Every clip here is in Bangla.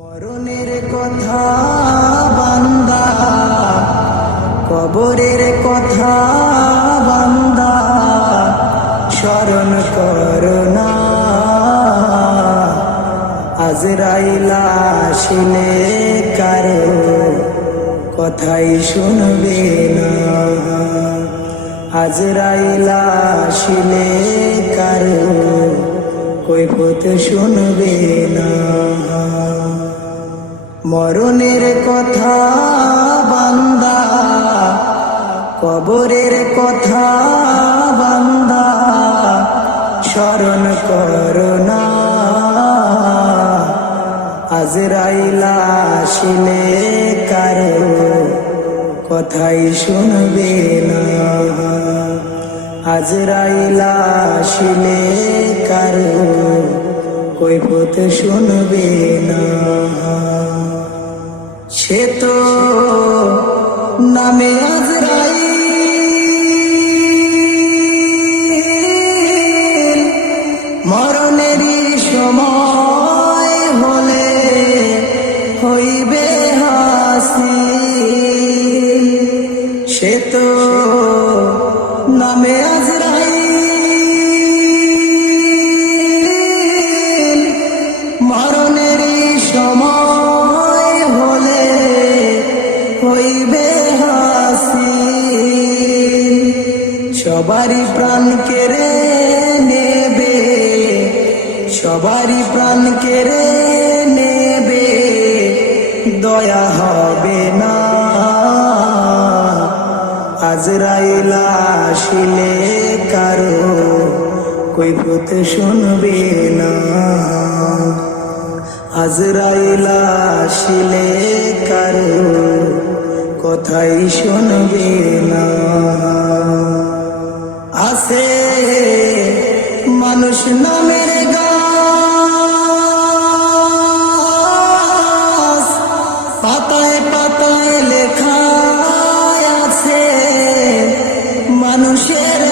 মরণের কথা বান্দা, কবরের কথা বান্দা, স্মরণ করোনা আজরাইলা আসিলে কারও কথাই শুনবে না। আজরাইলা আসিলে কারও কৈফত শুনবে না। মরণের কথা বান্দা, কবরের কথা বান্দা, স্মরণ করোনা আজরাইলা আসিলে কারও কথাই শুনবে না। আজরাইলা আসিলে কারও কৈফত শুনবে না। সে তো নামে আজরাই মরণেরই সময় হলে হইবে হাসি সে তো নামে হইবে হাসি সবারই প্রাণ কেড়ে নেবে, সবারই প্রাণ কেড়ে নেবে, দয়া হবে না। আজরাইলা আসিলে কারও কৈফত শুনবে না। আজরাইলা আসিলে কথাই শুনবে না। আছে মানুষ নামের পাতায় পাতায় লেখা আছে মানুষের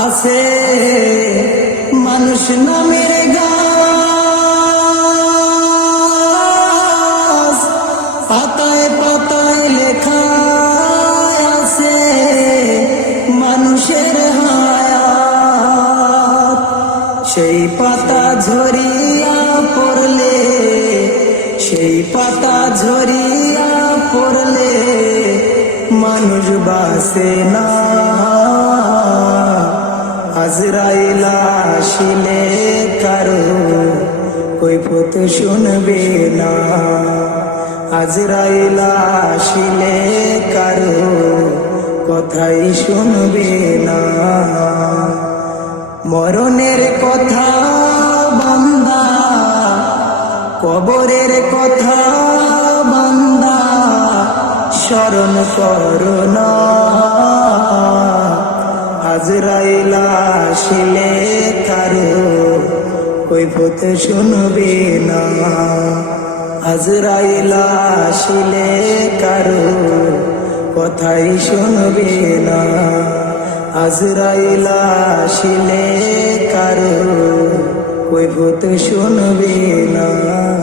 আছে মানুষ নামের সেই পাতা ঝরিয়া পড়লে, সেই পাতা ঝরিয়া পড়লে মানুষ বাসে না। আজরাইলা আসিলে কারও কৈফত শুনবে না। আজরাইলা আসিলে কারও কথাই শুনবে না। মরণের কথা বান্দা, কবরের কথা বান্দা, স্মরণ করোনা আজরাইলা আসিলে কারও কৈফত শুনবে না। আজরাইলা আসিলে কারও কথাই শুনবে না। আজরাইলা আসিলে কারও ভূত শুনবে না।